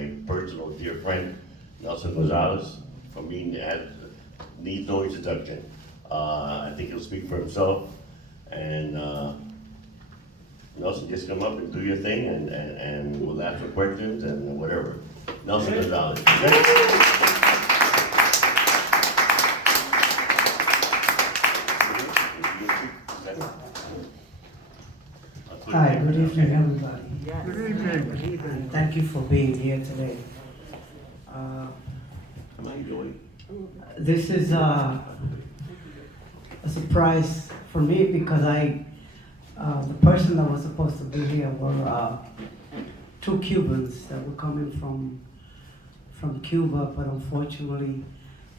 my personal dear friend, Nelson Gonzalez. For me, needs no introduction. I think he'll speak for himself. And Nelson, just come up and do your thing, and we'll ask for questions and whatever. Nelson Gonzalez. Hi, good evening, everybody. Good evening. And thank you for being here today. How are you doing? This is a surprise for me because the person that was supposed to be here were two Cubans that were coming from Cuba, but unfortunately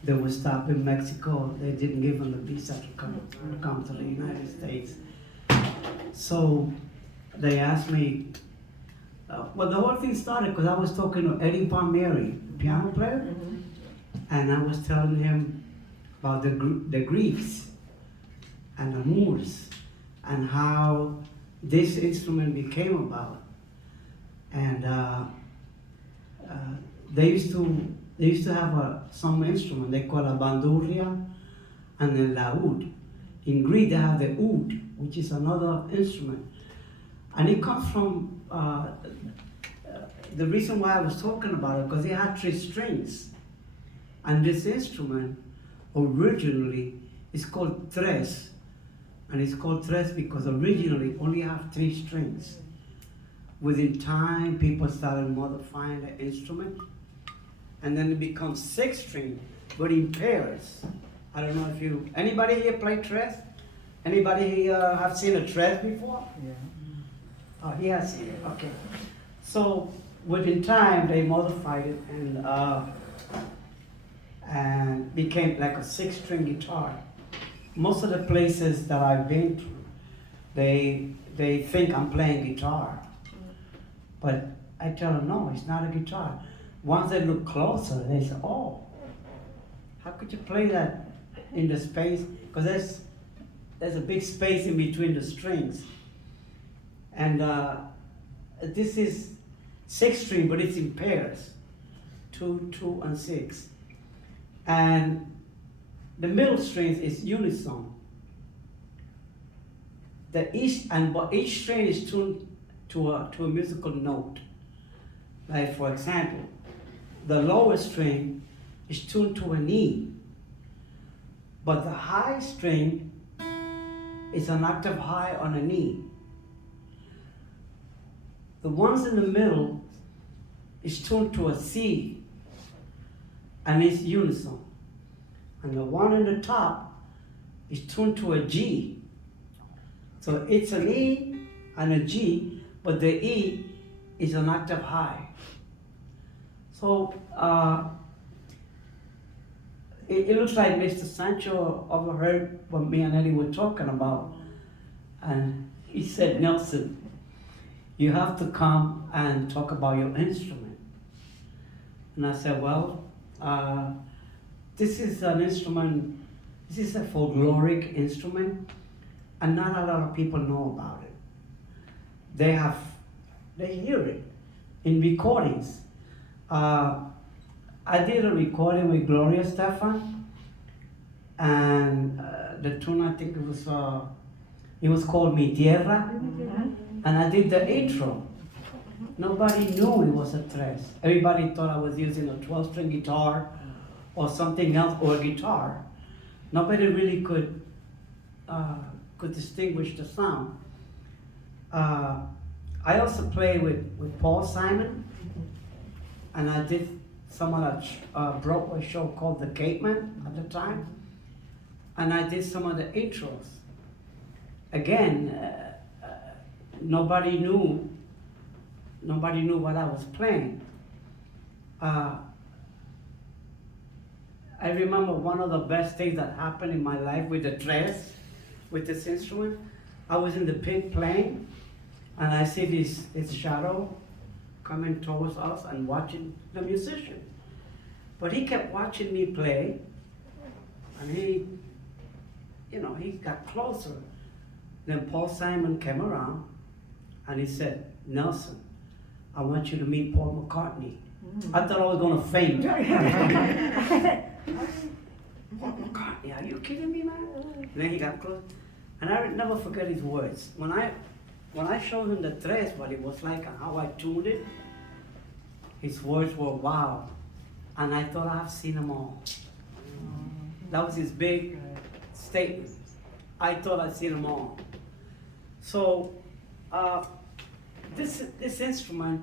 they were stopped in Mexico. They didn't give them the visa to come to the United States. So they asked me, well, the whole thing started because I was talking to Eddie Palmieri, the piano player, and I was telling him about the Greeks and the Moors and how this instrument became about. And they used to have some instrument they call a bandurria and a laúd. In Greek they have the oud, which is another instrument. And it comes from, the reason why I was talking about it, because it had 3 strings. And this instrument originally is called tres. And it's called tres because originally only have 3 strings. Within time, people started modifying the instrument. And then it becomes 6 string, but in pairs. I don't know if anybody here play tres? Anybody here have seen a tres before? Yeah. Oh, he has seen it, okay. So within time, they modified it and became like a 6-string guitar. Most of the places that I've been to, they think I'm playing guitar. But I tell them, no, it's not a guitar. Once they look closer, they say, oh, how could you play that in the space? Because there's a big space in between the strings. And this is 6-string, but it's in pairs, 2, 2, and 6. And the middle strings is unison. But each string is tuned to a musical note. Like for example, the lowest string is tuned to an E, but the high string is an octave high on an E. The ones in the middle is tuned to a C, and it's unison. And the one in the top is tuned to a G. So it's an E and a G, but the E is an octave high. So it looks like Mr. Sancho overheard what me and Eddie were talking about. And he said, Nelson, you have to come and talk about your instrument. And I said, well, this is an instrument, this is a folkloric instrument, and not a lot of people know about it. They hear it in recordings. I did a recording with Gloria Stefan, and the tune, I think it was called Mi Tierra, and I did the intro. Nobody knew it was a tres. Everybody thought I was using a 12-string guitar or something else, or a guitar. Nobody really could distinguish the sound. I also played with Paul Simon, and I did some of that Broadway show called The Capeman at the time, and I did some of the intros. Again, nobody knew what I was playing. I remember one of the best things that happened in my life with the tres, with this instrument. I was in the pit playing, and I see this shadow coming towards us and watching the musician. But he kept watching me play, and he got closer. Then Paul Simon came around, and he said, Nelson, I want you to meet Paul McCartney. I thought I was gonna faint. What, McCartney, are you kidding me, man? And then he got close, and I will never forget his words. When I showed him the tres, what it was like and how I tuned it, his words were wow. And I thought I've seen them all. That was his big statement. I thought I'd seen them all. So this instrument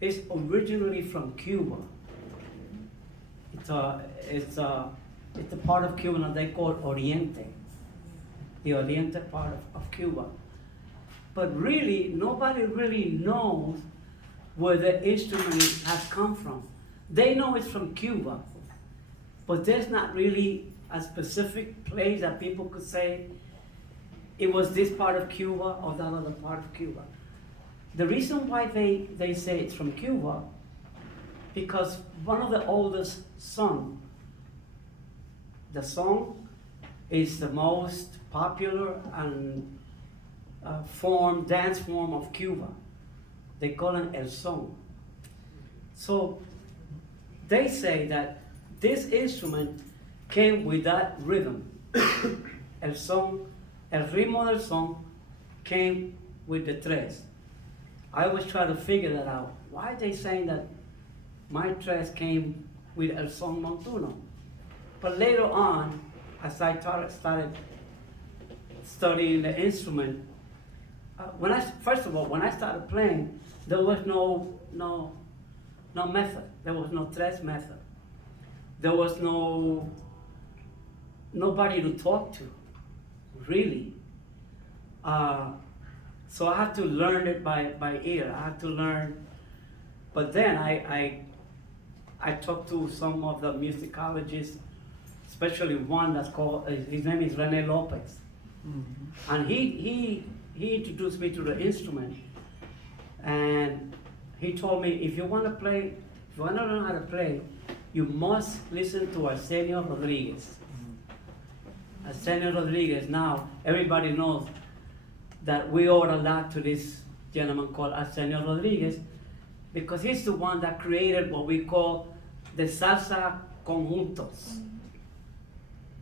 is originally from Cuba. It's the part of Cuba that they call Oriente, the Oriente part of Cuba. But really, nobody really knows where the instrument has come from. They know it's from Cuba, but there's not really a specific place that people could say it was this part of Cuba or that other part of Cuba. The reason why they say it's from Cuba, because one of the oldest songs, the song is the most popular and dance form of Cuba. They call it el son. So they say that this instrument came with that rhythm. El son, el ritmo del son came with the tres. I always try to figure that out. Why are they saying that my tres came with el son montuno? But later on, as I started studying the instrument, first of all, when I started playing, there was no method. There was no tres method. There was nobody to talk to, really. So I had to learn it by ear. I had to learn. But then I talked to some of the musicologists, especially one that's called, his name is Rene Lopez. Mm-hmm. And he introduced me to the instrument. And he told me, if you want to learn how to play, you must listen to Arsenio Rodriguez. Mm-hmm. Arsenio Rodriguez, now everybody knows that we owe a lot to this gentleman called Arsenio Rodriguez, because he's the one that created what we call the salsa conjuntos.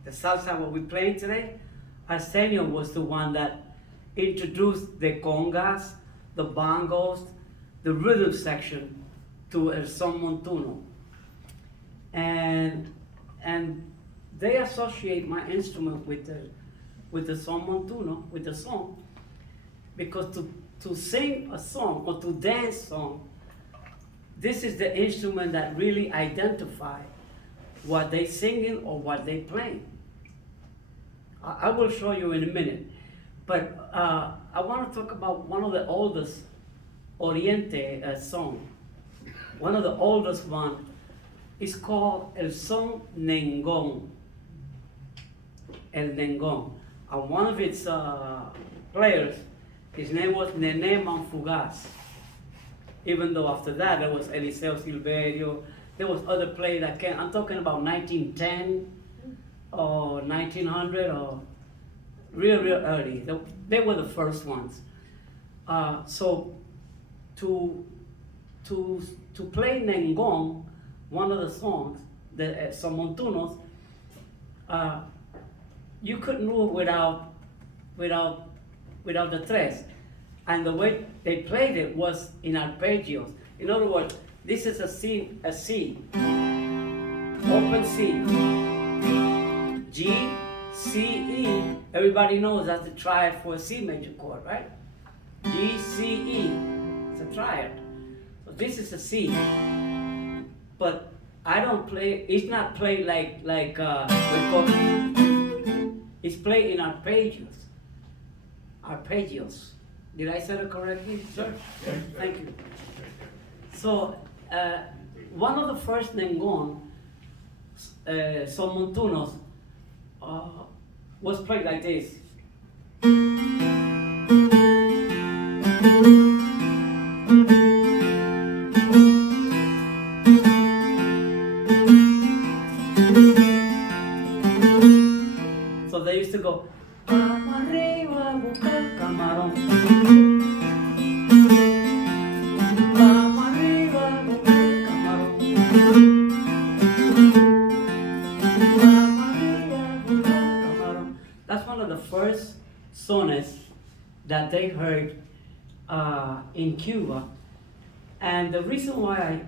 The salsa, what we're playing today, Arsenio was the one that introduced the congas, the bongos, the rhythm section to el son montuno. And they associate my instrument with the son montuno, with the song, because to sing a song or to dance song, this is the instrument that really identifies what they singing or what they playing. I will show you in a minute, but I want to talk about one of the oldest Oriente song. One of the oldest one is called El Son Nengon. El Nengon. And one of its players, his name was Nene Manfugaz. Even though after that there was Eliseo Silverio, there was other players that came. I'm talking about 1910 or 1900 or real early. They were the first ones. So to play Nengon, one of the songs, the Son Montunos, you couldn't do it without the tres. And the way they played it was in arpeggios. In other words, this is a C, open C, G, C, E. Everybody knows that's the triad for a C major chord, right? G, C, E. It's a triad. So this is a C. But I don't play. It's not played like we call. It's played in arpeggios. Arpeggios. Did I say it correctly, sir? Yes. Thank you. So, one of the first Nengon, Son Montunos, was played like this. So they used to go, "Vamos arriba a buscar camarón. Vamos arriba a buscar camarón." sones that they heard in Cuba. And the reason why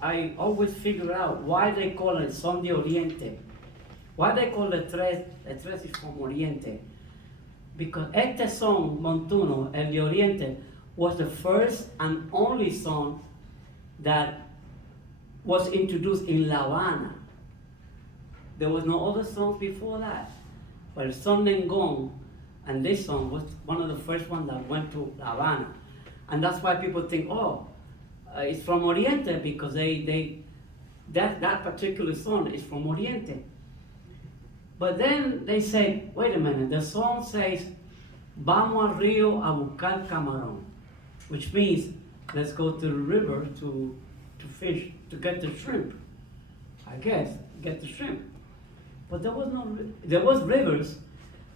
I always figure out why they call it Son de Oriente, why they call it tres is from Oriente. Because este son, Montuno, el de Oriente, was the first and only song that was introduced in La Habana. There was no other songs before that. But Son Nengón and this song was one of the first ones that went to La Habana. And that's why people think, it's from Oriente, because that particular song is from Oriente. But then they say, wait a minute, the song says, Vamos al río a buscar camarón, which means let's go to the river to fish, to get the shrimp. I guess, get the shrimp. But there was rivers,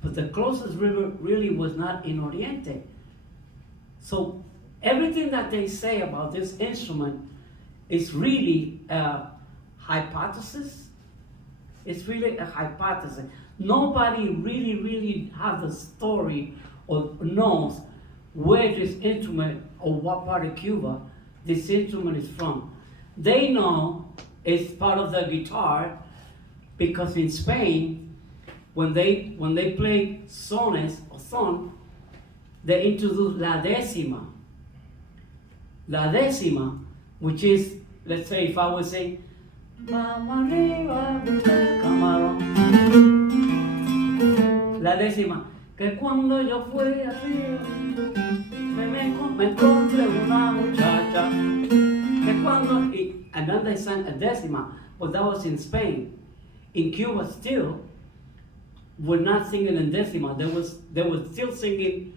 but the closest river really was not in Oriente. So everything that they say about this instrument is really a hypothesis. It's really a hypothesis. Nobody really has the story or knows where this instrument or what part of Cuba this instrument is from. They know it's part of the guitar because in Spain, when they play sones or son, they introduce la décima. La décima, which is, let's say if I would say, Vamos arriba, camarón. La décima, que cuando yo fui arriba, me encontré una muchacha. Que cuando, and then they sang a décima, but that was in Spain. In Cuba still, we're not singing in décima. They were still singing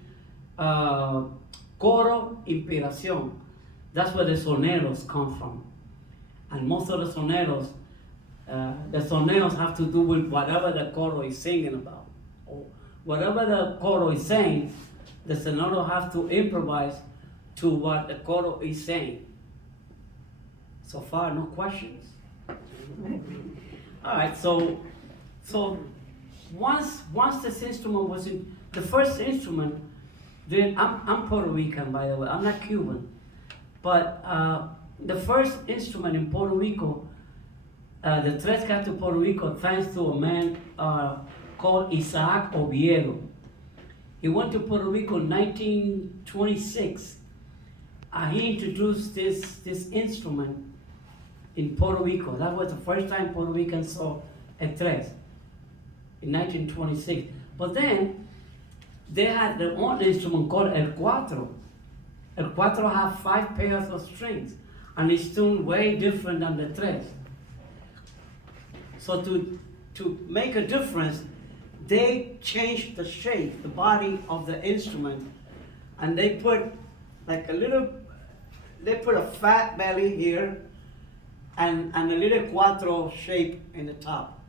coro inspiración. That's where the soneros come from. And most of the soneros have to do with whatever the coro is singing about. Or whatever the coro is saying, the sonero has to improvise to what the coro is saying. So far, no questions? All right, so once this instrument was in, the first instrument, then I'm Puerto Rican, by the way, I'm not Cuban, but the first instrument in Puerto Rico, the Tres got to Puerto Rico thanks to a man called Isaac Oviedo. He went to Puerto Rico in 1926. He introduced this instrument in Puerto Rico. That was the first time Puerto Ricans saw a tres in 1926. But then they had their own instrument called el cuatro. El cuatro have 5 pairs of strings, and it's tuned way different than the tres. So to make a difference, they changed the shape, the body of the instrument, and they put like they put a fat belly here, and a little cuatro shape in the top,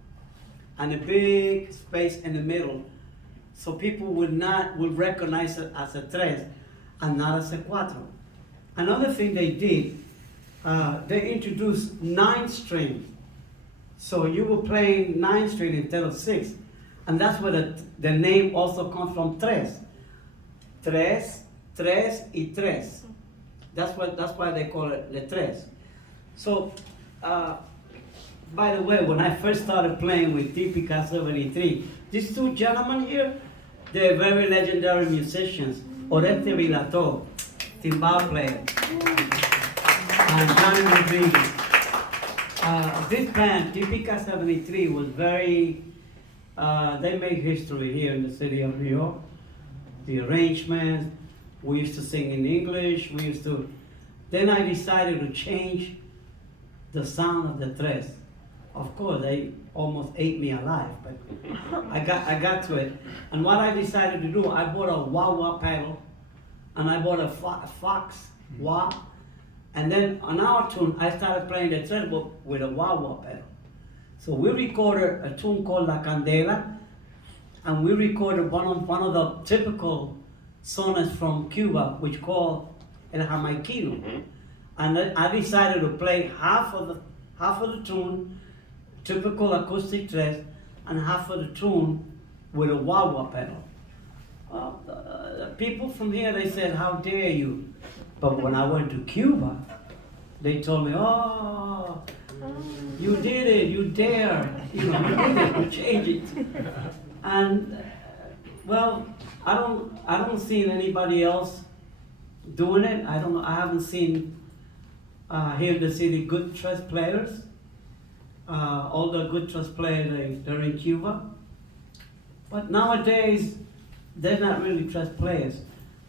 and a big space in the middle, so people would recognize it as a tres and not as a cuatro. Another thing they did, they introduced 9 string, so you were playing 9 string instead of 6, and that's where the name also comes from tres. Tres, tres y tres. That's why they call it the tres. So, by the way, when I first started playing with Típica 73, these 2 gentlemen here, they're very legendary musicians. Orestes Vilato, timbal player, and Johnny Rodriguez. This band, Típica 73, was very, they made history here in the city of New York. The arrangements, we used to sing in English, then I decided to change the sound of the tres. Of course, they almost ate me alive, but I got to it. And what I decided to do, I bought a wah-wah pedal, and I bought a Fox wah, and then on our tune, I started playing the tres with a wah-wah pedal. So we recorded a tune called La Candela, and we recorded one of the typical sones from Cuba, which called El Jamaiquino. Mm-hmm. And I decided to play half of the tune, typical acoustic tres, and half of the tune with a wah-wah pedal. People from here, they said, how dare you? But when I went to Cuba, they told me, oh, you did it, you dare, you did it, you changed it. And well, I don't see anybody else doing it. I haven't seen here in the city good chess players. All the good chess players, they're in Cuba. But nowadays, they're not really chess players.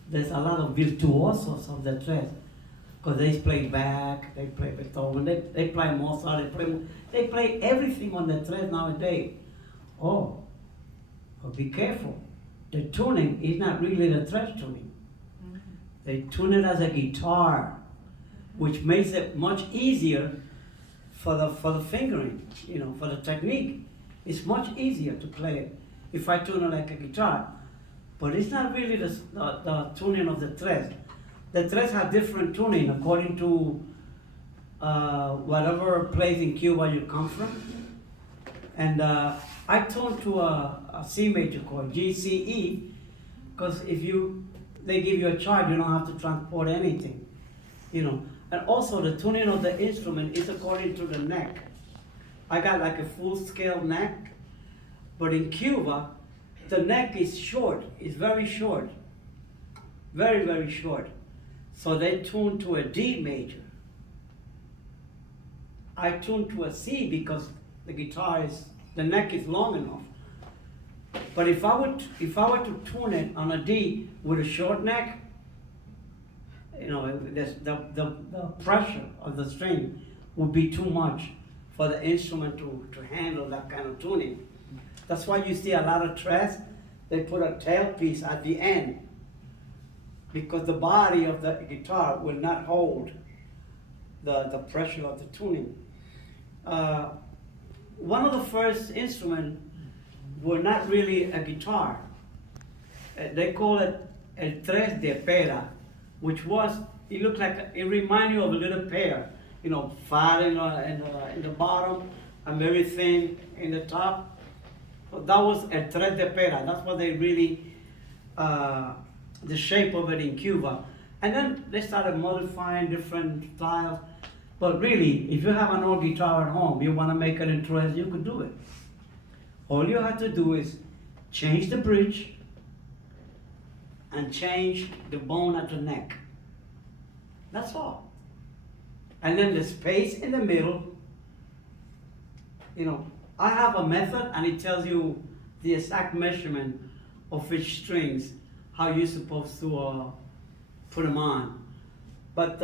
There's a lot of virtuosos of the chess. Because they play Bach, they play Beethoven, they play Mozart, they play everything on the chess nowadays. Oh, but be careful. The tuning is not really the chess tuning. They tune it as a guitar, which makes it much easier for the fingering, for the technique. It's much easier to play it if I tune it like a guitar. But it's not really the tuning of the tres. The tres have different tuning according to whatever place in Cuba you come from. And I tune to a C major chord, G, C, E, because they give you a chart, you don't have to transport anything, And also the tuning of the instrument is according to the neck. I got like a full scale neck, but in Cuba, the neck is short, it's very short, very, very short. So they tune to a D major. I tune to a C because the neck is long enough. But if I were to tune it on a D with a short neck, the pressure of the string would be too much for the instrument to handle that kind of tuning. That's why you see a lot of tres, they put a tailpiece at the end, because the body of the guitar will not hold the pressure of the tuning. One of the first instruments were not really a guitar. They call it el tres de pera, which it looked like, it reminded you of a little pear, fat in the bottom and very thin in the top. So that was el tres de pera. That's what they really, the shape of it in Cuba. And then they started modifying different styles. But really, if you have an old guitar at home, you want to make it in tres, you could do it. All you have to do is change the bridge and change the bone at the neck. That's all. And then the space in the middle, I have a method and it tells you the exact measurement of each strings, how you're supposed to put them on. But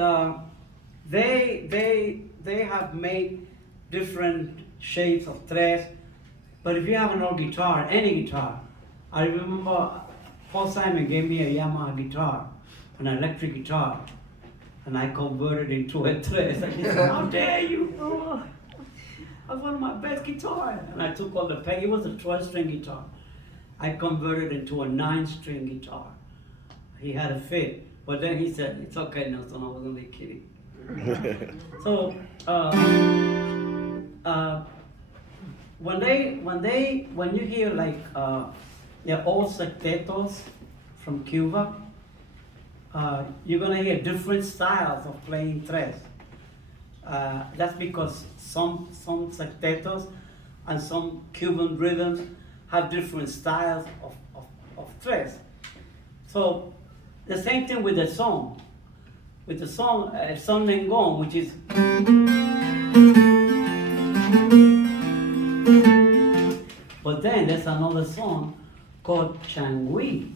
they have made different shapes of tres. But if you have an old guitar, any guitar, I remember Paul Simon gave me a Yamaha guitar, an electric guitar, and I converted it into a tres. And he said, how dare you? That's one of my best guitars. And I took all the peg, it was a 12-string guitar. I converted it into a 9-string guitar. He had a fit, but then he said, it's okay, Nelson, I was only kidding. So, when you hear like the old sextetos from Cuba, you're gonna hear different styles of playing tres. That's because some sextetos and some Cuban rhythms have different styles of tres. So the same thing with the song. With the song Son Lengon, which is but then there's another song called Changui.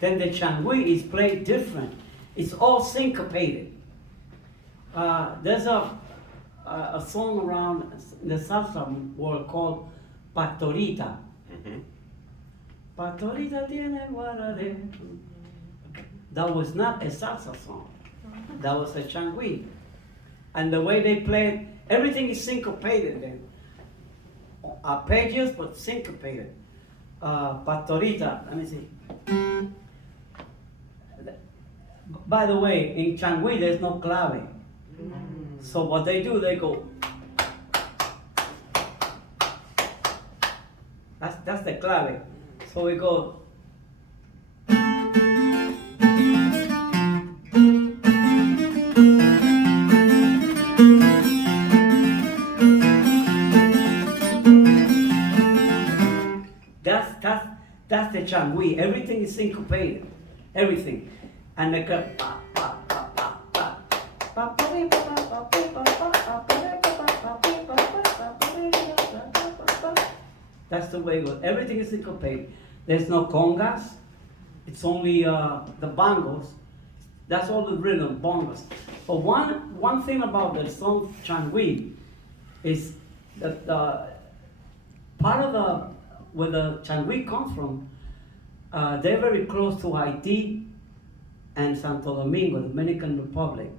Then the Changui is played different. It's all syncopated. There's a song around the salsa world called Pastorita. Pastorita tiene guarare. That was not a salsa song. That was a Changui. And the way they played, everything is syncopated then. Arpeggios, but syncopated. Pastorita, let me see. By the way, in Changui there's no clave. So what they do, they go. That's the clave. So we go that's the changui. Everything is syncopated, everything, and they go. That's the way it goes. Everything is syncopated. There's no congas. It's only the bongos. That's all the rhythm, bongos. But one thing about the song changui is that part of where the changui comes from, they're very close to Haiti and Santo Domingo, Dominican Republic.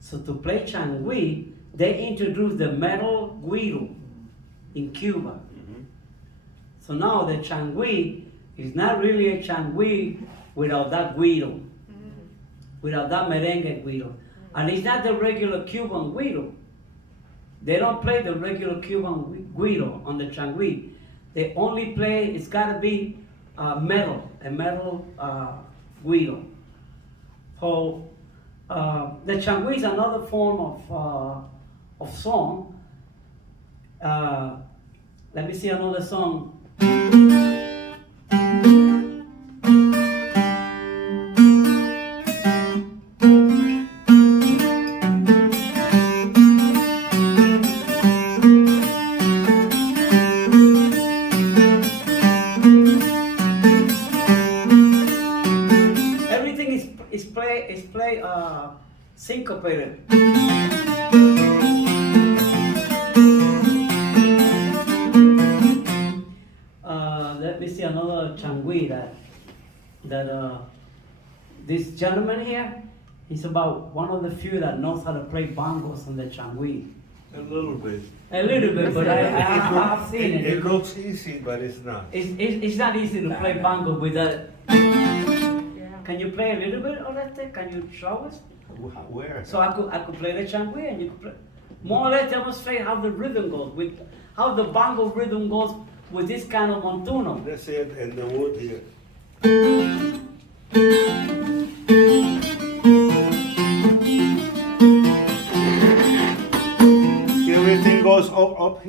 So to play changui, they introduced the metal guiro in Cuba. So now the changui is not really a changui without that guiro, without that merengue guiro. And it's not the regular Cuban guiro. They don't play the regular Cuban guiro on the changui. They only play, it's gotta be a metal guiro. So the changui is another form of song. Let me see another song. Everything is play syncopated. Let me see another changui that this gentleman here, he's about one of the few that knows how to play bongos on the changui. A little bit. A little bit, but I've seen it. It looks easy, but it's not. It's not easy to play bongo with that. Can you play a little bit, Orestes? Can you show us? Where? So I could play the changui and you could play. More or less demonstrate how the rhythm goes, with how the bongo rhythm goes with this kind of montuno. That's it, and the wood here. Everything goes up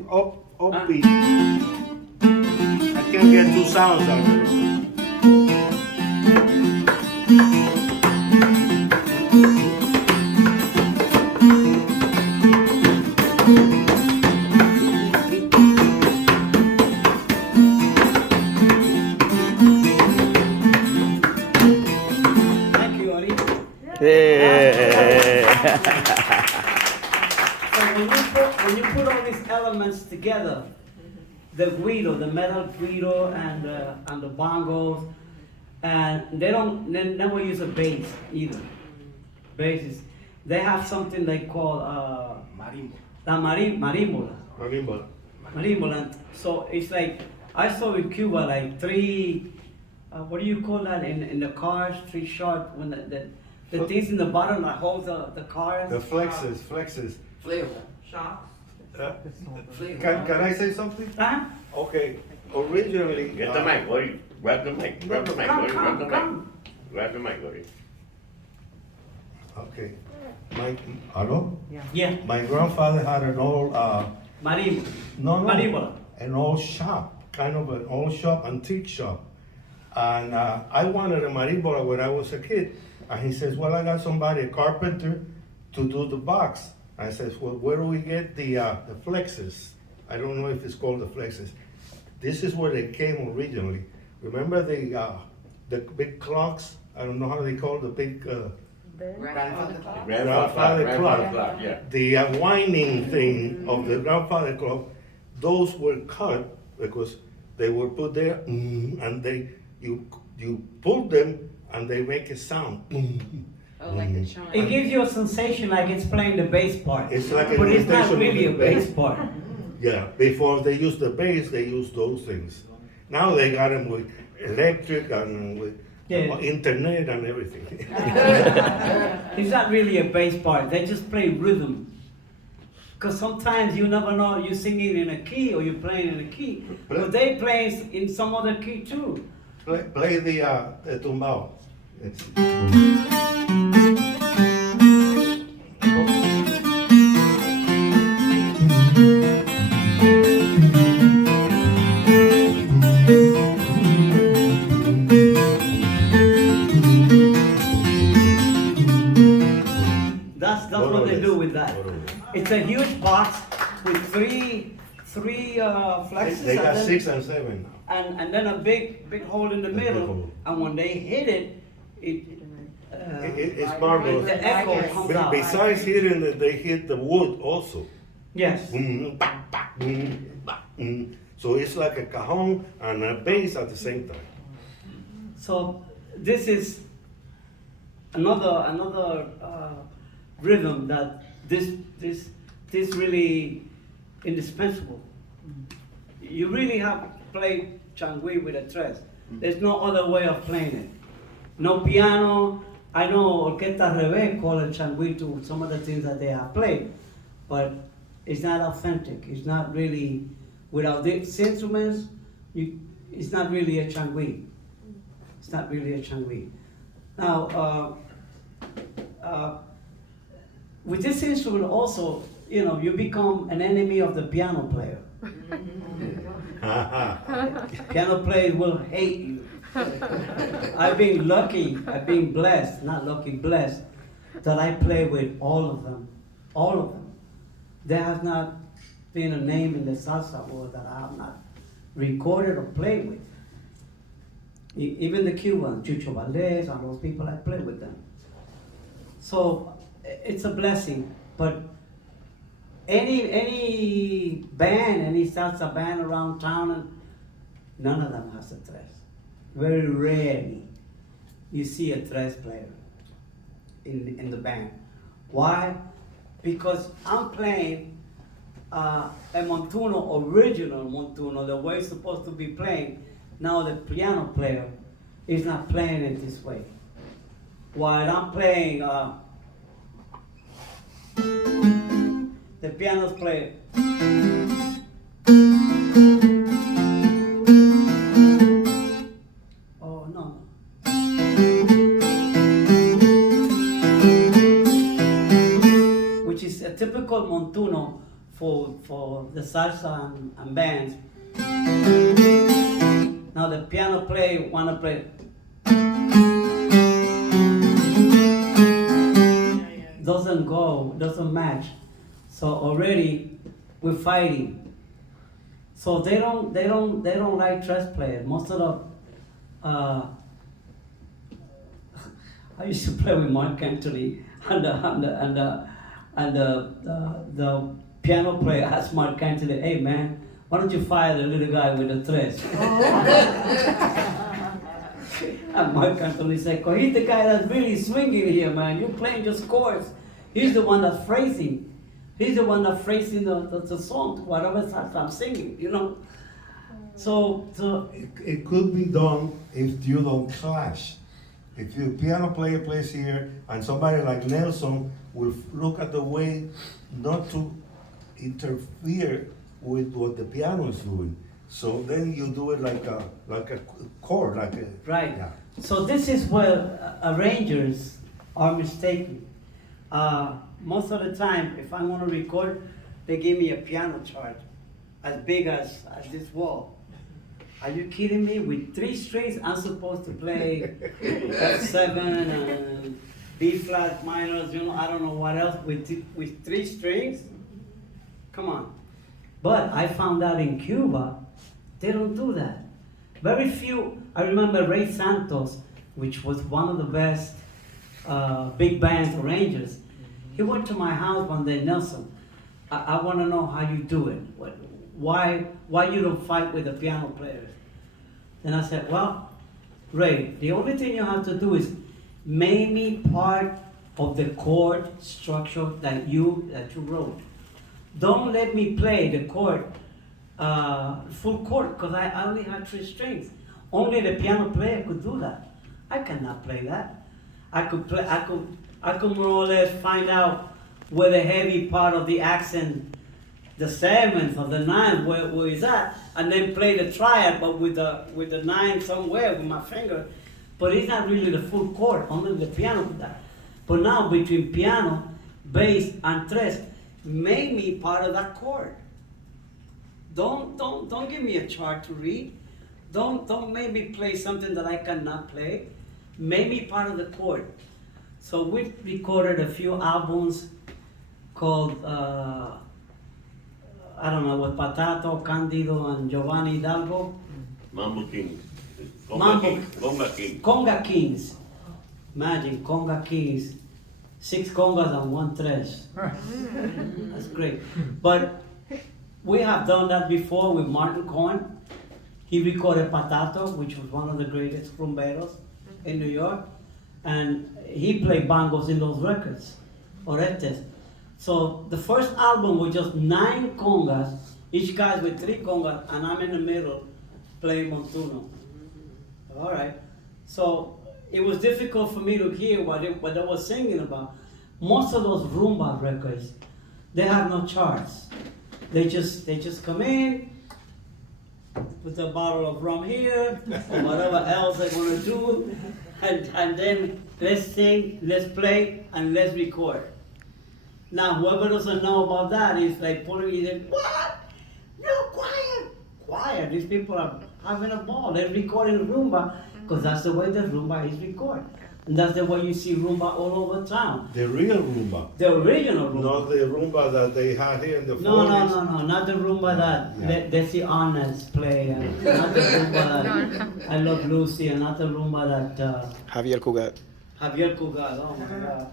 beat. I can't get two sounds out of it. Thank you, Ari. Yeah. So when you put all these elements together, the guido, the metal guido, and the bongos, and they never use a bass either. Basses, they have something they call marimbola. Marimbola. So it's like I saw in Cuba like three. What do you call that in the cars? Three short when the things in the bottom that hold the cars. The flexes. Flavor. Shocks. Can I say something? Huh? Okay, originally. Get the mic, Woody. Grab the mic. Grab the mic, Woody. Grab the mic. Come. Grab the mic, Woody. Okay. Hello? Yeah, My grandfather had an old, marimbola. an old shop, kind of an old shop, antique shop. And I wanted a marimbola when I was a kid. And he says, well, I got somebody, a carpenter, to do the box. I says, well, where do we get the flexes? I don't know if it's called the flexes. This is where they came originally. Remember the big clocks? I don't know how they call the big, Grandfather clock. Grandfather clock. Yeah. the winding thing of the grandfather clock, those were cut because they were put there, and you pull them and they make a sound. Oh, like the chime. It gives you a sensation like it's playing the bass part. It's like an But it's not imitation of really the a bass bass. part. Yeah, before they used the bass, they used those things. Now they got them with electric and with internet and everything. It's not really a bass part. They just play rhythm. Because sometimes you never know you're singing in a key or you're playing in a key. But they play in some other key too. Play the tumbao. It's- It's a huge box with three flexes. They got and then- 6 and 7 now. and then a big hole in the A big middle, hole. and when they hit it, It's marvelous. the echo comes out. Besides hitting it, they hit the wood also. Yes. So it's like a cajon and a bass at the same time. So this is another rhythm that this really indispensable. You really have to play changui with a tres. There's no other way of playing it. No piano. I know Orquesta Revés call it changui to some of the things that they have played, but it's not authentic. It's not really, without these instruments, it's not really a changui. It's not really a changui. Now, with this instrument also, you become an enemy of the piano player. Piano players will hate you. I've been blessed, not lucky, blessed, that I play with all of them. All of them. There has not been a name in the salsa world that I have not recorded or played with. Even the Cubans, Chucho Valdez, and those people, I play with them. So it's a blessing, but any band, any salsa band around town, none of them has a tres. Very rarely you see a tres player in the band. Why? Because I'm playing a montuno, original montuno, the way it's supposed to be playing. Now the piano player is not playing it this way. While I'm playing, the piano's playing. Oh, no. Which is a typical montuno for the salsa and bands. Now the piano player wanna play. Doesn't match. So already we're fighting. So they don't like tres players. Most of the I used to play with Mark Anthony and the piano player asked Mark Anthony, "Hey man, why don't you fire the little guy with the tres?" And Mark Anthony said, "Cause he's the guy that's really swinging here, man. You're playing just chords. He's the one that's phrasing. He's the one that's phrasing the song to whatever I'm singing, So It could be done if you don't clash. If your piano player plays here and somebody like Nelson will look at the way not to interfere with what the piano is doing. So then you do it like a chord, right. Yeah. So this is where arrangers are mistaken. Most of the time, if I want to record, they give me a piano chart as big as this wall. Are you kidding me? With 3 strings, I'm supposed to play F7 and B flat minors, I don't know what else, with 3 strings? Come on. But I found out in Cuba, they don't do that. Very few. I remember Ray Santos, which was one of the best big band arrangers. He went to my house one day, Nelson. I want to know how you do it. Why you don't fight with the piano players? Then I said, well, Ray, the only thing you have to do is make me part of the chord structure that you wrote. Don't let me play the chord, full chord, because I only have 3 strings. Only the piano player could do that. I cannot play that. I could more or less find out where the heavy part of the accent, the 7th or the 9th, where is that, and then play the triad, but with the 9 somewhere with my finger. But it's not really the full chord, only the piano with that. But now between piano, bass, and tres, make me part of that chord. Don't give me a chart to read. Don't make me play something that I cannot play. Make me part of the chord. So we recorded a few albums called, I don't know, with Patato, Candido, and Giovanni Hidalgo. Mambo King. Mambo. Conga King. Conga Kings. Imagine, Conga Kings. 6 congas and 1 tres. That's great. But we have done that before with Martin Cohen. He recorded Patato, which was one of the greatest rumberos in New York. And he played bongos in those records, Orestes. So the first album was just 9 congas, each guy with 3 congas, and I'm in the middle playing montuno. All right. So it was difficult for me to hear what they were singing about. Most of those rumba records, they have no charts. They just come in, put a bottle of rum here, or whatever else they want to do, and then let's sing, let's play, and let's record. Now, whoever doesn't know about that is like pulling you in, what? No, quiet, quiet. These people are having a ball. They're recording rumba, because that's the way the rumba is recorded. And that's the way you see rumba all over town. The real rumba. The original rumba. Not the rumba that they had here in the 40s. No, not the rumba that Desi Arnaz play, and not the rumba that I Love Lucy, and not the rumba that Javier Cugat. Javier Cugat, oh my God.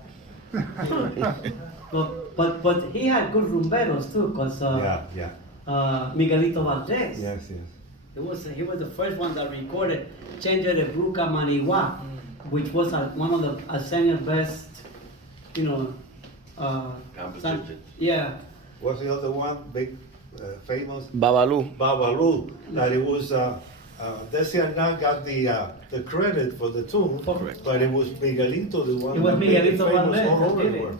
But he had good rumberos too, because Miguelito Valdez. Yes. He was the first one that recorded Change de Bruca Maniwa, which was one of the Arsenio's best, Compositions. Yeah. What's the other one? Big, famous? Babalu. Babalu. That it was, Desi Arnaz got the credit for the tune, Correct. but it was Miguelito, the one It was that made it Miguelito famous Valdez all that over did the it. world.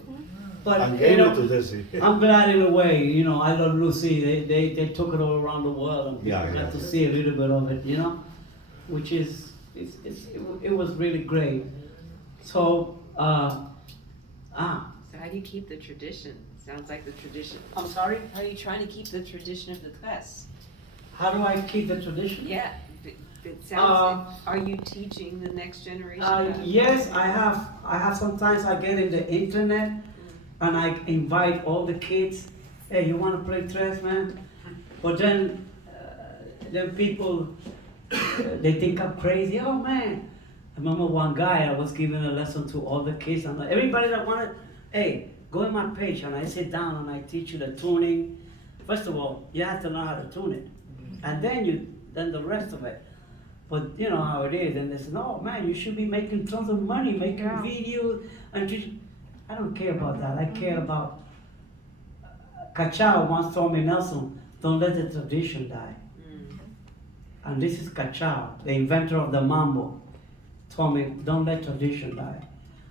But And gave it to Desi. I'm glad in a way, I Love Lucy, they took it all around the world and people got to see a little bit of it, which is, it was really great. So, So how do you keep the tradition? Sounds like the tradition. I'm sorry, How are you trying to keep the tradition of the class? how do I keep the tradition? Yeah, it sounds like, are you teaching the next generation? how to- Yes, I have sometimes I get in the internet and I invite all the kids, hey, you wanna play tres, man? But then people, they think I'm crazy, oh man. I remember one guy, I was giving a lesson to all the kids, and everybody that wanted, hey, go in my page, and I sit down and I teach you the tuning. First of all, you have to know how to tune it, and then the rest of it. But you know how it is, and they say, no man, you should be making tons of money, making videos, and I don't care about that. I care about, Cachao once told me, Nelson, don't let the tradition die. And this is Cachao, the inventor of the mambo, told me, don't let tradition die.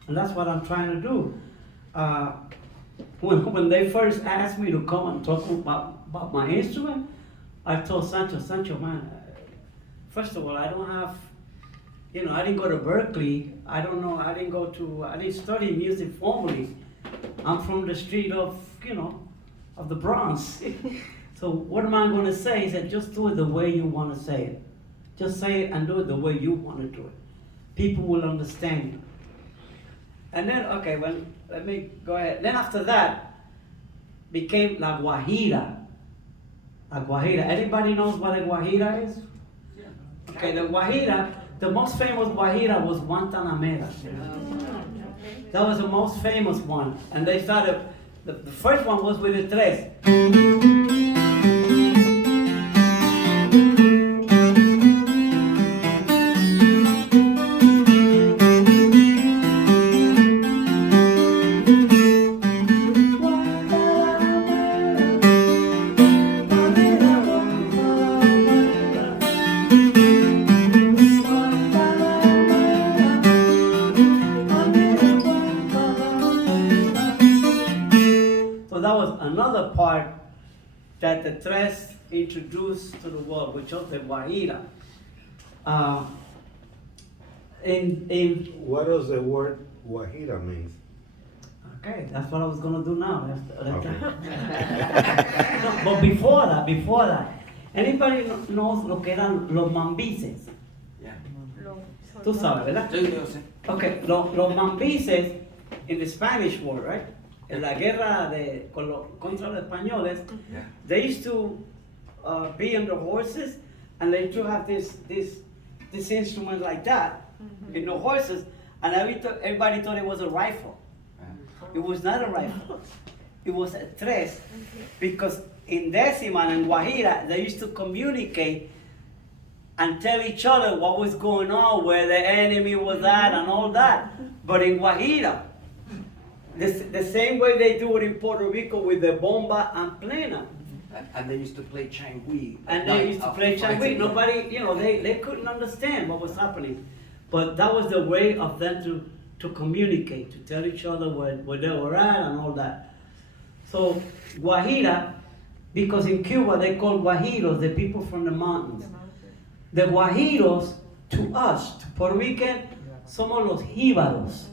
And that's what I'm trying to do. When they first asked me to come and talk about my instrument, I told Sancho, man, first of all, I don't have, I didn't go to Berkeley. I don't know, I didn't study music formally. I'm from the street of the Bronx. So what am I going to say? He said, just do it the way you want to say it. Just say it and do it the way you want to do it. People will understand you. And then, let me go ahead. Then after that, became La Guajira. La Guajira. Anybody knows what a Guajira is? Yeah. Okay, the Guajira, the most famous Guajira was Guantanamera. That was the most famous one. And they started, the first one was with the tres. So that was another part that the tres introduced to the world, which was the Guajira. What does the word Guajira mean? Okay, that's what I was gonna do now. Okay. No, but before that, anybody knows lo que eran los mambises? Tú sabes, ¿verdad? Okay, los mambises in the Spanish word, right? en la guerra contra los españoles, they used to be on the horses, and they used to have this instrument like that in the horses, and everybody thought it was a rifle. It was not a rifle. It was a tres, because in Décima and in Guajira, they used to communicate and tell each other what was going on, where the enemy was at, and all that. But in Guajira, the same way they do it in Puerto Rico with the bomba and plena. And they used to play changui. And they used to play changui. Nobody, they couldn't understand what was happening. But that was the way of them to communicate, to tell each other where they were at and all that. So Guajira, because in Cuba they call Guajiros the people from the mountains. The Guajiros, to us, to Puerto Rican, somos los jíbaros.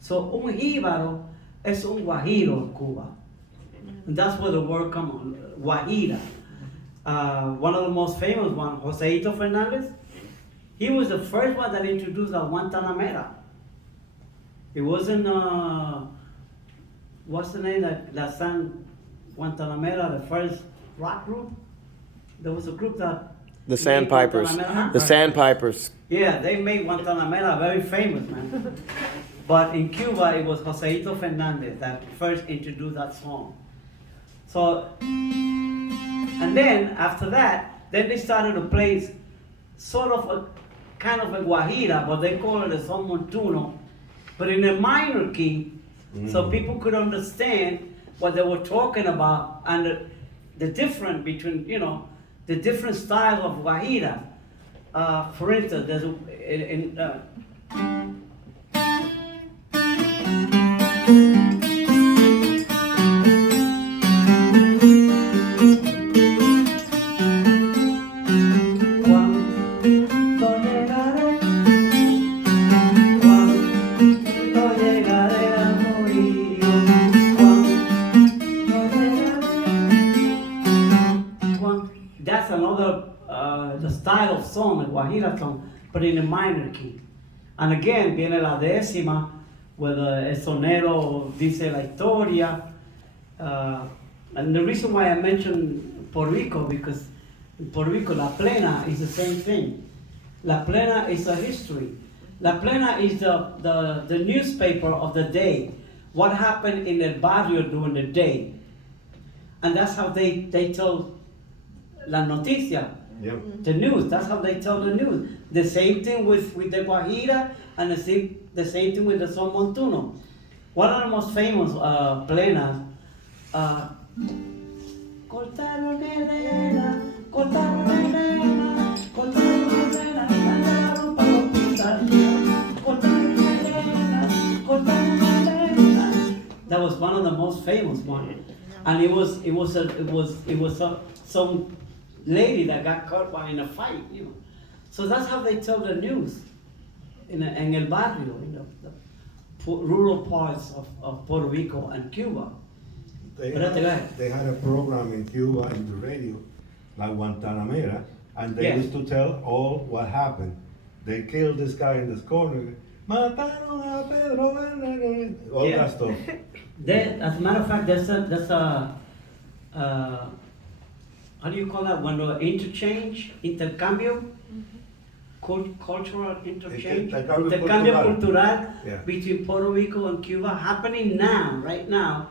So un jíbaro es un guajiro en Cuba. And that's where the word comes from, Guajira. One of the most famous ones, Joseito Fernandez, he was the first one that introduced the Guantanamera. It wasn't, what's the name that sang Guantanamera, the first rock group? There was a group that The Sandpipers. The Sandpipers. Yeah, they made Guantanamera very famous, man. But in Cuba, it was Joseito Fernandez that first introduced that song. So, and then after that, then they started to play sort of a kind of a guajira, but they call it a son montuno, but in a minor key, so people could understand what they were talking about and the difference between, the different styles of guajira. For instance, there's that's another the style of song, a guajira song, but in a minor key. And again, viene la décima, where el sonero dice la historia. And the reason why I mentioned Puerto Rico, because in Puerto Rico, la plena is the same thing. La plena is a history. La plena is the newspaper of the day. What happened in el barrio during the day. And that's how they tell la noticia. Yep. The news, that's how they tell the news. The same thing with the Guajira, and the same thing with the Son Montuno. One of the most famous plenas, cortaron Elena, cortaron Elena, cortaron Elena, mandaron para el hospital. Cortaron Elena, cortaron Elena. That was one of the most famous ones, and it was some lady that got caught in a fight, So that's how they tell the news in el barrio, in the rural parts of Puerto Rico and Cuba. They had a program in Cuba in the radio, like Guantanamera, and they used to tell all what happened. They killed this guy in this corner. Mataron a Pedro, all that stuff. As a matter of fact, there's a how do you call that? When the intercambio, cultural interchange, intercambio cultural between Puerto Rico and Cuba happening now, right now,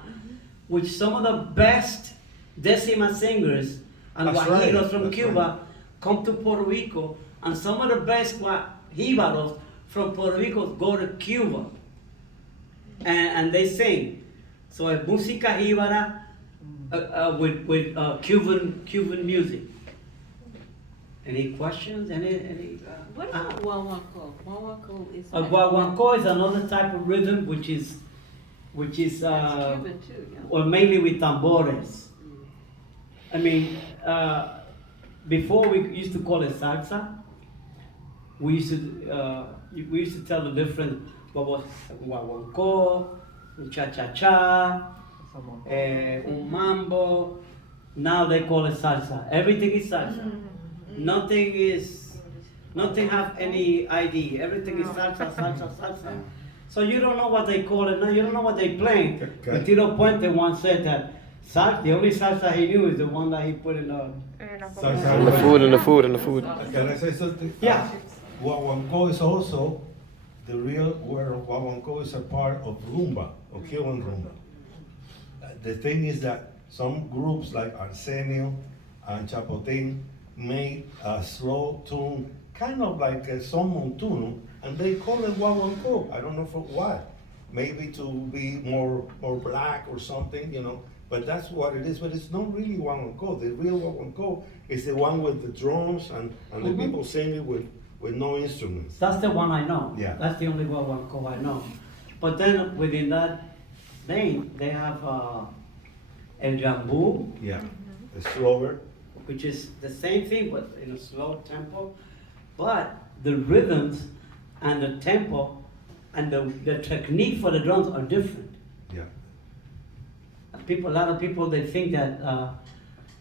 with some of the best décima singers and guajiros from Cuba come to Puerto Rico, and some of the best jíbaros from Puerto Rico go to Cuba, and they sing. So it's música jíbara with Cuban music. Any questions? Any? What about guaguancó? Guaguancó is. Guaguancó is another type of rhythm, which is Cuban too, yeah. or mainly with tambores. I mean, before we used to call it salsa. We used to tell the difference. What was guaguancó, un cha-cha-cha, un mambo. Now they call it salsa. Everything is salsa. Nothing have any ID. Everything is salsa, salsa, salsa. So you don't know what they call it now. You don't know what they playing. Okay. Tito Puente once said that the only salsa he knew is the one that he put in the. And the food, and the food, and the food. Can I say something? Yeah. Guaguancó is also, the real word of Guaguancó is a part of rumba, or Cuban rumba. The thing is that some groups like Arsenio and Chapotín made a slow tune, kind of like a son montuno, and they call it Guaguancó. I don't know for why. Maybe to be more black or something, you know. But that's what it is. But it's not really Guaguancó. The real Guaguancó is the one with the drums and the people singing with no instruments. That's the one I know. Yeah. That's the only guaguancó I know. But then within that vein, they have El Jambu, Yeah, the slower. which is the same thing but in a slow tempo. But the rhythms and the tempo and the technique for the drums are different. Yeah. A lot of people, they think that,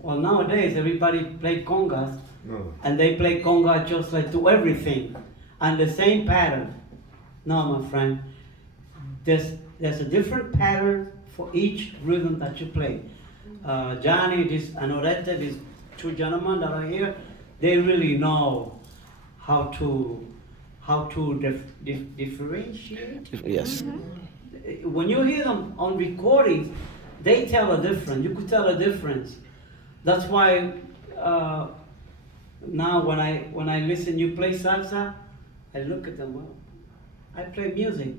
well, nowadays everybody play congas, No. and they play conga just like to everything, and the same pattern. No, my friend, there's a different pattern for each rhythm that you play. Johnny, and Orestes, these two gentlemen that are here, they really know how to differentiate. Yes. When you hear them on recordings, they tell a difference. You could tell a difference. That's why now when I listen, you play salsa, I look at them. Well, I play music,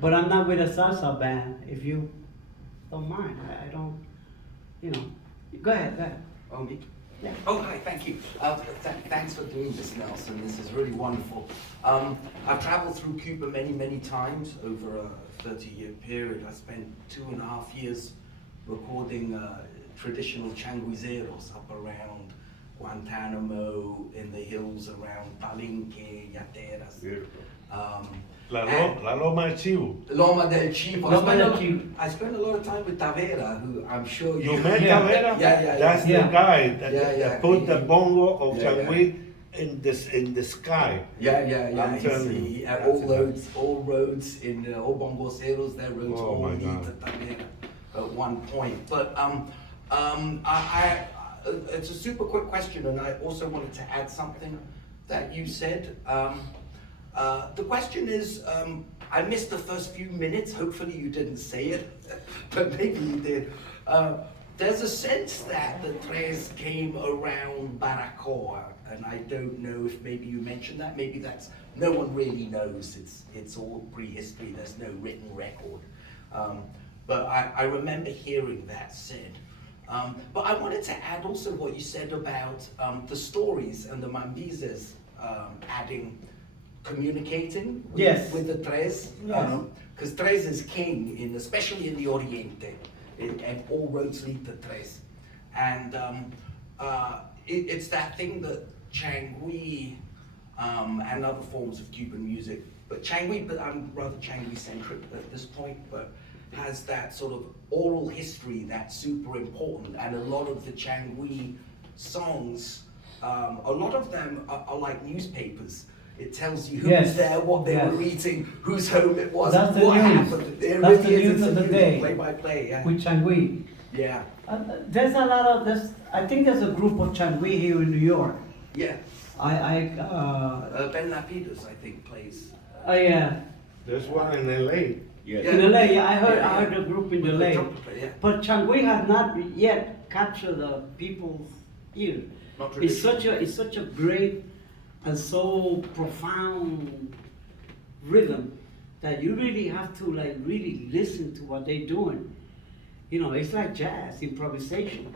but I'm not with a salsa band. If you don't mind, I don't. You know, go ahead. Oh, me? Yeah. Oh, hi, thank you. Thanks for doing this, Nelson. This is really wonderful. I've traveled through Cuba many, many times over a 30-year period. I spent 2.5 years recording traditional changuizeros up around Guantanamo, in the hills around Palenque, Yateras. Beautiful. La Loma del Chivo. Loma del Chivo. Loma del Chivo. I spent a lot of time with Tavera, who I'm sure You met Yeah. Tavera? Yeah. That's Yeah. the guy that, Yeah, yeah. that put the bongo of Yeah, Changui in the sky. Yeah. I'm telling you, At that's all roads in all bongoceros, their roads Oh, all my lead God. to Tavera at one point. But it's a super quick question, and I also wanted to add something that you said. The question is, I missed the first few minutes. Hopefully you didn't say it, but maybe you did. There's a sense that the Tres came around Baracoa, and I don't know if maybe you mentioned that. Maybe that's, no one really knows. It's all prehistory. There's no written record. But I remember hearing that said. But I wanted to add also what you said about the stories and the Mambizes adding, communicating with, Yes. with the Tres. Yes. Because Tres is king, especially in the Oriente, and all roads lead to Tres. And it's that thing that Changui and other forms of Cuban music, but I'm rather Changui-centric at this point, but has that sort of oral history that's super important. And a lot of the Changui songs, a lot of them are like newspapers. It tells you who was Yes. there, what they Yes. were eating, whose home it was, That's the what news. happened. It That's really the is, news it's of a the news, day. play by play, yeah. With Changui. Yeah, There's a lot of I think there's a group of Changui here in New York. yeah. Ben Lapidus, I think, plays. Yeah. There's one in LA. Yeah. In LA, yeah, I Yeah, heard the group in With the LA. trumpet player, yeah. But Changui has not yet captured the people's ear. Not It's traditional. such a great and so profound rhythm that you really have to like really listen to what they're doing. You know, it's like jazz improvisation.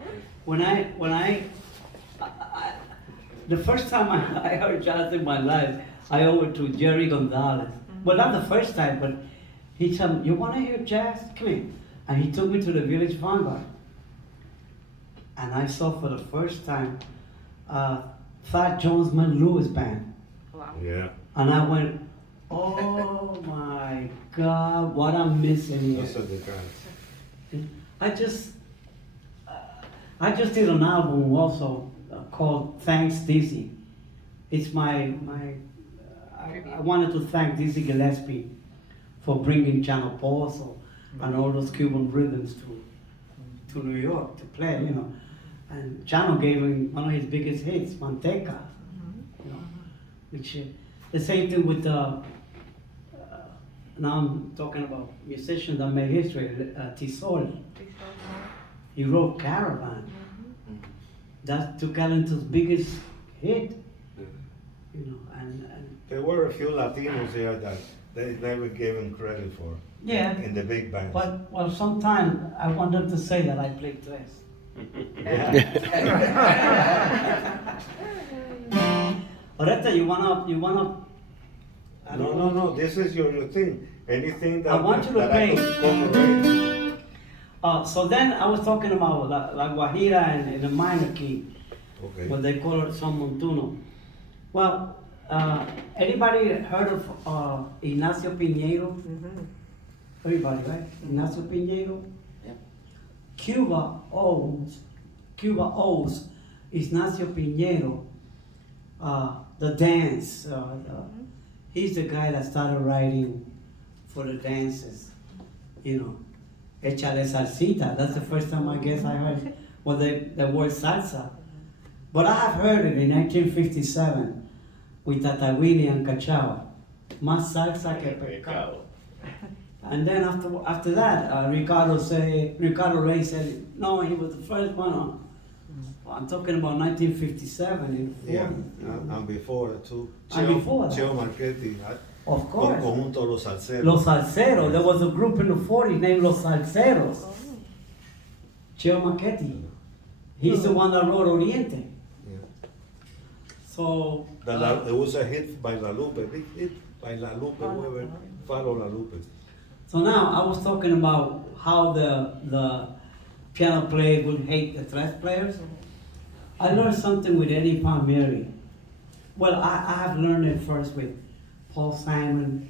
The first time I heard jazz in my life, I owe it to Jerry Gonzalez. Well, not the first time, but he told me, "You want to hear jazz? Come here." And he took me to the Village Vanguard. And I saw for the first time Fat Jones Man Lewis Band. Wow. Yeah. And I went, oh my God, what I'm missing here. Those are the guys. I just did an album also called Thanks Dizzy. It's I wanted to thank Dizzy Gillespie for bringing Chano Pozo and all those Cuban rhythms to New York to play, you know. And Chano gave him one of his biggest hits, Manteca, you know, which the same thing with now I'm talking about musicians that made history, Tisol. He wrote Caravan. That's Tucalento's biggest hit, you know, and There were a few Latinos there that they never gave him credit for. yeah. In the big bands. But well, sometimes I want them to say that I play tres. Orestes, you wanna? I don't know. No, this is your thing. Anything that I want you to that play. I could incorporate. So then I was talking about La Guajira and the minor key, Okay. what they call it Son Montuno. Well, anybody heard of Ignacio Piñeiro? Everybody, right? Ignacio Piñeiro? Yep. Cuba owes Ignacio Piñeiro the dance. He's the guy that started writing for the dances, you know. Échale salsita. That's the first time I guess I heard the word salsa. But I have heard it in 1957 with Tatawini and Cachao. Más salsa que pecado. And then after that, Ricardo Rey said, no, he was the first one on. I'm talking about 1957 in 40. Yeah, and before too. And before that. Cheo Marchetti. Of course. Conjunto Los Salseros. Los Salseros. There was a group in the 40s named Los Salseros. Cheo Marchetti. He's the one that wrote Oriente. Yeah. So. There was a hit by La Lupe, big hit by La Lupe, whoever follow La Lupe. So now I was talking about how the piano player would hate the tres players. I learned something with Eddie Palmieri. Well, I have learned it first with Paul Simon.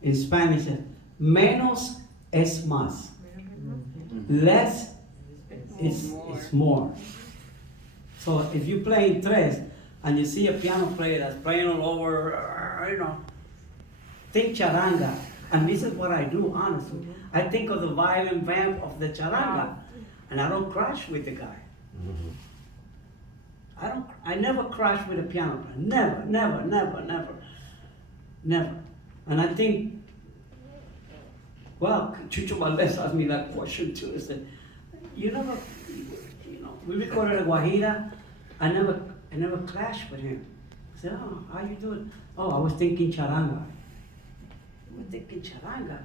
In Spanish, menos es más. Less is more. So if you play in tres and you see a piano player that's playing all over, you know, think charanga. And this is what I do, honestly. I think of the violin vamp of the charanga, and I don't crash with the guy. I never crash with a piano player. Never. And I think, well, Chucho Valdez asked me that question too. He said, you know, we recorded a Guajira. I never clashed with him. I said, oh, how you doing? Oh, I was thinking charanga. We're thinking charanga,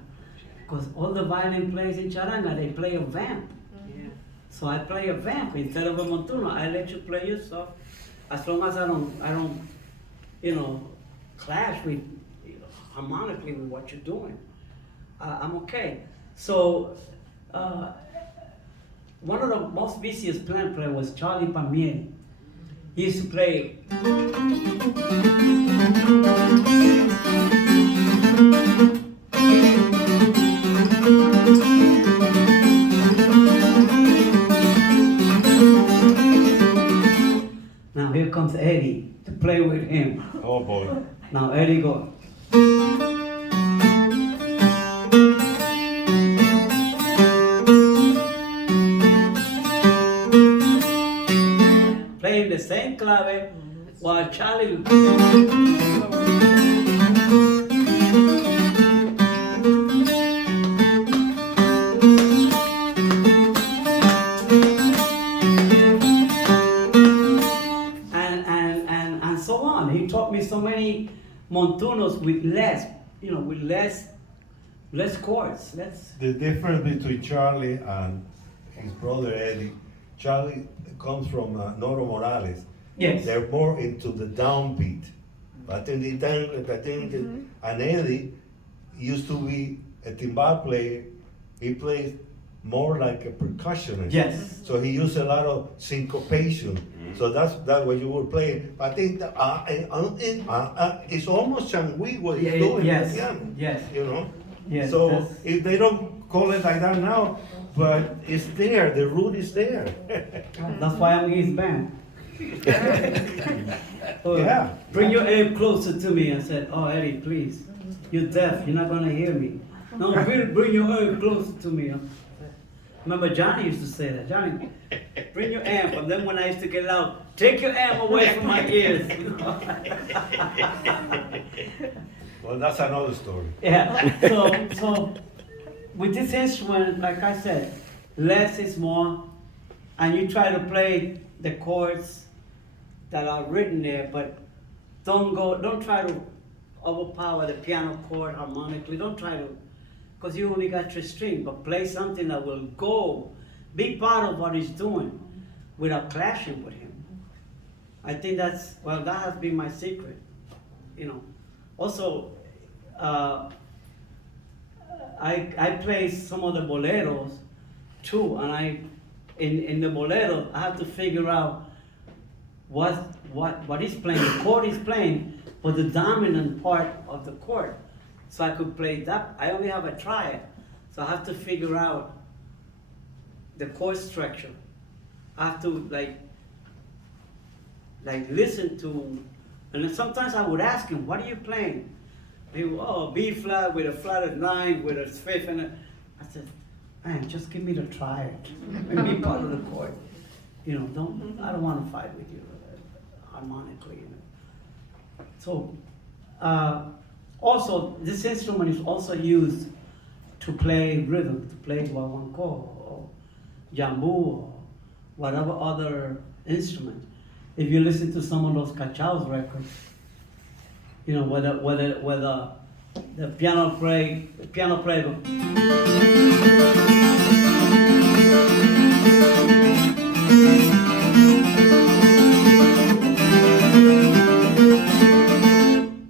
because all the violin players in charanga, they play a vamp. Yeah. So I play a vamp instead of a montuno. I let you play your stuff, as long as I don't, you know, clash with, you know, harmonically with what you're doing. I'm okay. So one of the most busiest piano players was Charlie Palmieri. He used to play. Now here comes Eddie to play with him. Oh boy. Now Eddie go. Playing the same clave while Charlie. And so on. He taught me so many montunos with less, you know, with less chords. The difference between Charlie and his brother Eddie, Charlie comes from Noro Morales. Yes. They're more into the downbeat. But in the time, and Eddie used to be a timbal player. He plays more like a percussionist. Yes. So he used a lot of syncopation. So that's what you were playing. I think it's almost changui what he's doing. Yes. Yeah. Yes. You know. Yes. So that's- if they don't call it like that now, but it's there. The root is there. That's why I'm in his band. Yeah. Bring your aim closer to me and said, oh, Eddie, please. you're deaf, you're not gonna hear me. No, bring your amp closer to me. Remember Johnny used to say that, Johnny, bring your amp, and then when I used to get loud, take your amp away from my ears. You know? Well, that's another story. Yeah, so with this instrument, like I said, less is more, and you try to play the chords that are written there, but don't try to overpower the piano chord harmonically. Don't try to, because you only got 3 strings, but play something that will go, be part of what he's doing without clashing with him. I think that has been my secret, you know. Also, I play some of the boleros too, and in the bolero, I have to figure out what he's playing, the chord he's playing, but the dominant part of the chord. So I could play that. I only have a triad, so I have to figure out the chord structure. I have to like listen to, and then sometimes I would ask him, "What are you playing?" He would, "Oh, B flat with a flatted 9 with a fifth," and I said, "Man, just give me the triad, and be part of the chord. You know, I don't want to fight with you harmonically." You know. So. Also, this instrument is also used to play rhythm, to play guaguancó or jambu or whatever other instrument. If you listen to some of those Cachaos records, you know, whether the piano player.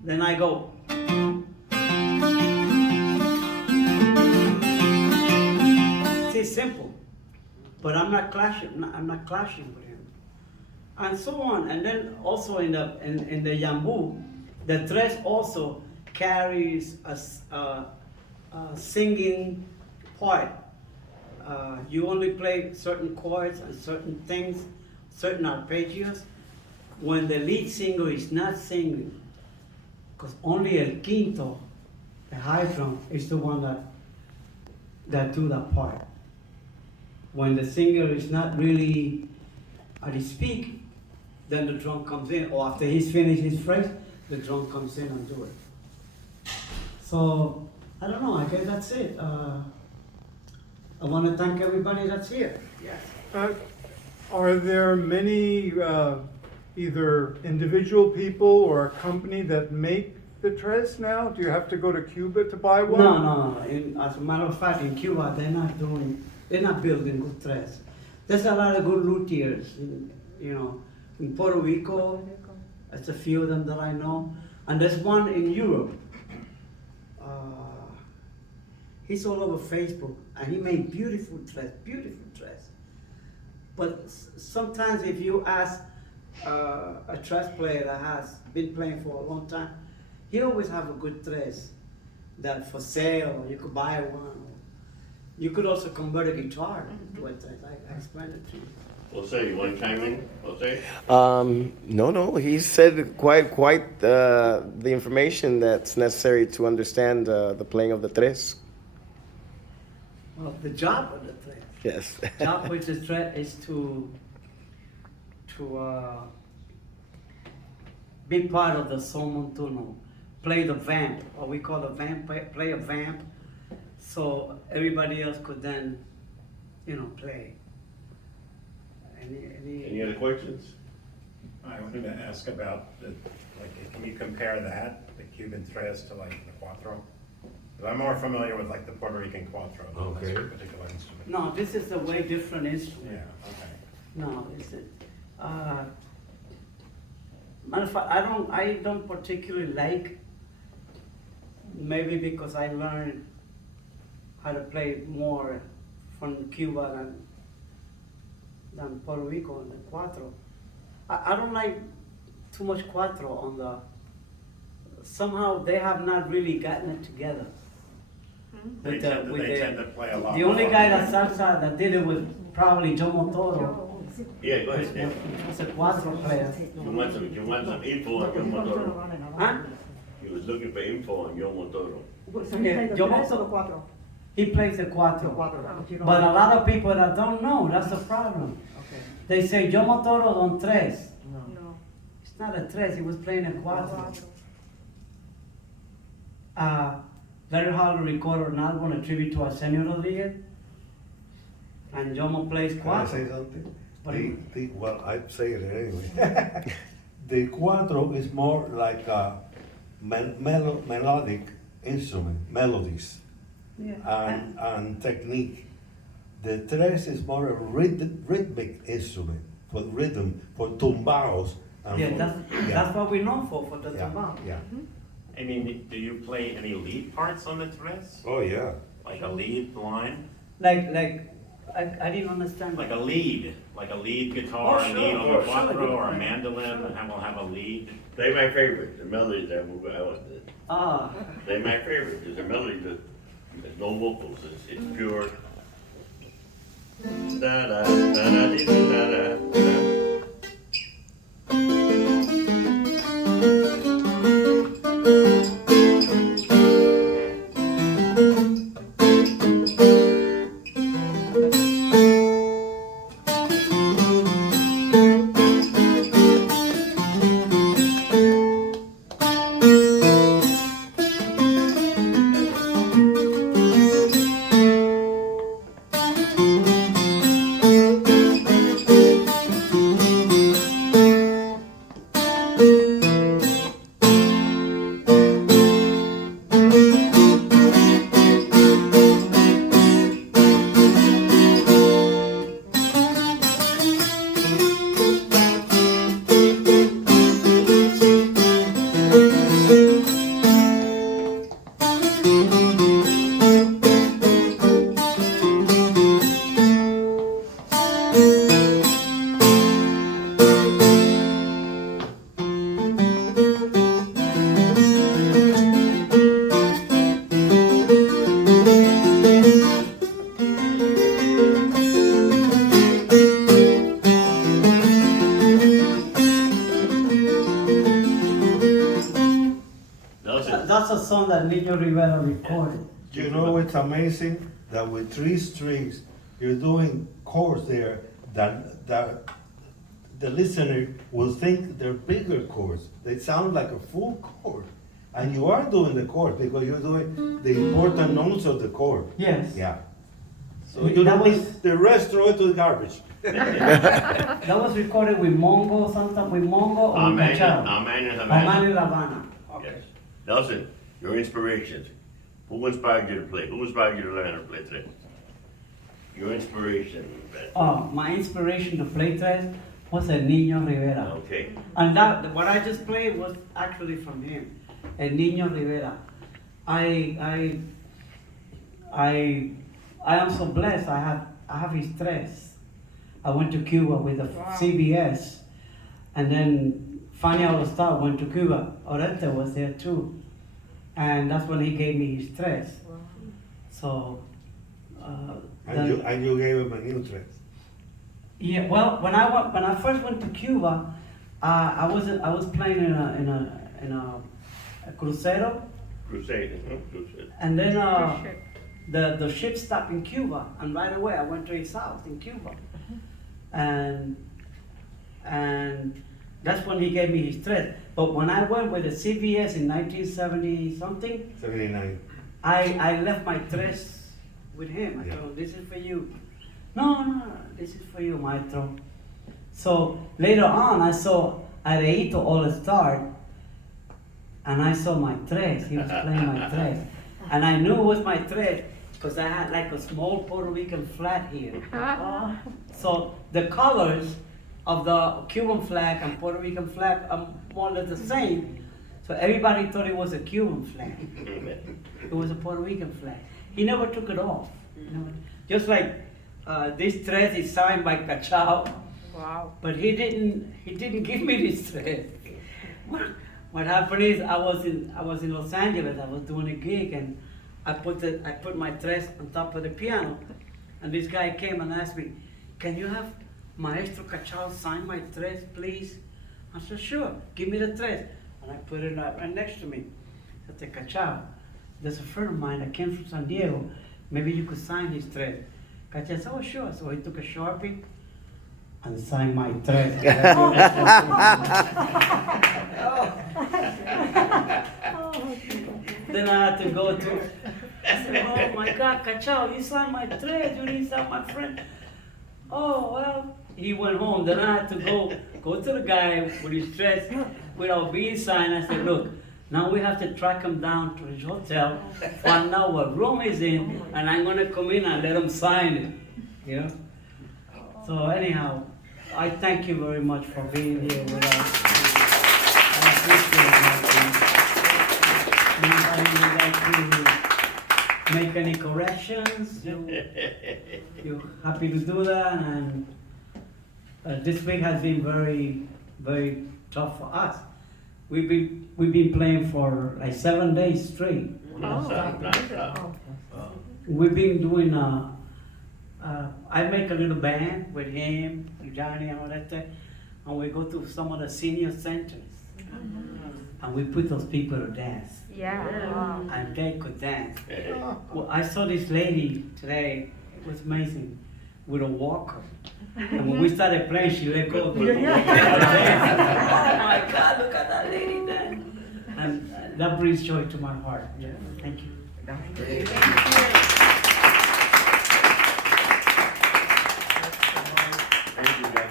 Then I go. It's simple, but I'm not clashing with him, and so on. And then also in the jambu, the tres also carries a singing part. You only play certain chords and certain things, certain arpeggios, when the lead singer is not singing, because only el quinto, the high drum, is the one that do that part. When the singer is not really at his peak, then the drum comes in, or after he's finished his phrase, the drum comes in and do it. So, I don't know, I guess that's it. I want to thank everybody that's here. Yes. Are there many either individual people or a company that make the tres now? Do you have to go to Cuba to buy one? No. As a matter of fact, in Cuba, they're not building good tres. There's a lot of good luthiers, you know. In Puerto Rico, there's a few of them that I know. And there's one in Europe. He's all over Facebook, and he made beautiful tres. But sometimes if you ask a tres player that has been playing for a long time, he always have a good tres that for sale, or you could buy one. You could also convert a guitar to a tres. I explained it to you. Jose, you want to chime in, Jose? No. He said quite the information that's necessary to understand the playing of the tres. Well, the job of the tres. Yes. Job with the tres is to be part of the son montuno, play the vamp, or we call the vamp, play a vamp, so everybody else could then, play. Any other questions? I wanted to ask about can you compare that, the Cuban Tres, to like the Cuatro? 'Cause I'm more familiar with like the Puerto Rican Cuatro, Okay. this particular instrument. No, this is a way different instrument. Yeah, okay. No, is it? Matter of fact, I don't particularly like. Maybe because I learned how to play more from Cuba than Puerto Rico and the Cuatro. I don't like too much Cuatro on the. Somehow they have not really gotten it together. They tend to play a lot The only more. guy that salsa that did it was probably Joe Motoro. Yeah, go ahead, Dave. Was a Cuatro player. You want some info on your motor? Huh? You he was looking for info on Yo Motoro. So you play the Yo tres mo- or the cuatro? He plays the The cuatro. cuatro, but you don't. But a lot of people that don't know, that's the problem. Okay. They say Yo Motoro don tres. No. It's not a tres, he was playing a cuatro. Larry Harlem recorded an album, a tribute to Arsenio Rodriguez. And Jomo plays Can I say cuatro. something? What? Well, I say it anyway. The cuatro is more like a melodic instrument, melodies and technique. The tres is more a rhythmic instrument for rhythm, for tumbaos. And Yeah, for, that's what we know for the yeah, tumbao. yeah. I mean, do you play any lead parts on the tres? Oh, yeah. Like a lead line? I didn't understand. Like a lead guitar, Oh, a lead sure, on the sure, cuatro, good or a point. mandolin, and we'll have a lead. They my favorite, the melody that I want. Ah, They my favorite, there's a melody that, there's no vocals, it's pure. Da da da da dee, da da da. that's a song that Nino Rivera recorded. You know, it's amazing that with 3 strings, you're doing chords there that the listener will think they're bigger chords. They sound like a full chord. And you are doing the chord because you're doing the important notes of the chord. Yes. Yeah. So That you don't was- need the rest, throw it to the garbage. That was recorded with Mongo, sometimes with Mongo or Amen, Cachao. amen, and Aman amen. y La Habana. Okay. Yes. Nelson, your inspirations. Who inspired you to play? Who inspired you to learn how to play today? Your inspiration. My inspiration to play tres was El Nino Rivera. Okay. And that, what I just played was actually from him, El Nino Rivera. I am so blessed. I have his tres. I went to Cuba with the CBS, and then Fanny All-Star went to Cuba. Orestes was there too, and that's when he gave me his tres. So. And you gave him a new dress. Yeah, well, when I first went to Cuba, I was playing in a crucero, Crusade. Crusade. and then the ship stopped in Cuba, and right away I went to his house in Cuba, and that's when he gave me his thread. But when I went with the CBS in 1970 something, 79. I left my dress with him. I told him, "This is for you." No, this is for you, maestro. So later on, I saw Areito All-Star, and I saw my tres. He was playing my tres, and I knew it was my tres because I had like a small Puerto Rican flag here. So the colors of the Cuban flag and Puerto Rican flag are more or less the same. So everybody thought it was a Cuban flag. It was a Puerto Rican flag. He never took it off. Just like this tres is signed by Cachao. Wow. But he didn't give me this tres. What happened is I was in Los Angeles. I was doing a gig, and I put my tres on top of the piano, and this guy came and asked me, "Can you have Maestro Cachao sign my tres, please?" I said, "Sure. Give me the tres," and I put it right next to me. I said, Cachao, there's a friend of mine that came from San Diego. Maybe you could sign his tres. Cachao said, oh, sure. So he took a Sharpie and signed my tres. Then I had to go to, I said, oh my God, Cachao, you signed my tres, you didn't sign my friend. Oh, well, he went home. Then I had to go to the guy with his tres without being signed. I said, look, now we have to track him down to his hotel, find out what room he's in, and I'm gonna come in and let him sign it, you know? So anyhow, I thank you very much for being here with us. I appreciate it. Anybody would like to make any corrections? You're happy to do that, and this week has been very, very tough for us. We've been playing for like 7 days straight. We've been doing I make a little band with him, Johnny, and all that stuff, and we go to some of the senior centers, and we put those people to dance. Yeah. And they could dance. Well, I saw this lady today, it was amazing, with a walker. And when we started playing, she let go of the walker. Oh my God, look at that lady dance. And that brings joy to my heart. Thank you.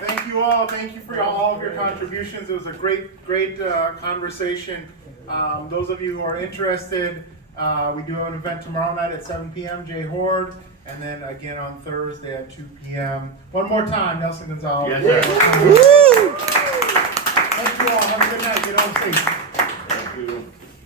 Thank you all. Thank you for all of your contributions. It was a great conversation. Those of you who are interested, we do have an event tomorrow night at 7 p.m. Jay Horde, and then again on Thursday at 2 p.m. One more time, Nelson Gonzalez. Yes, sir. Thank you all. Have a good night. Get home safe. Thank you.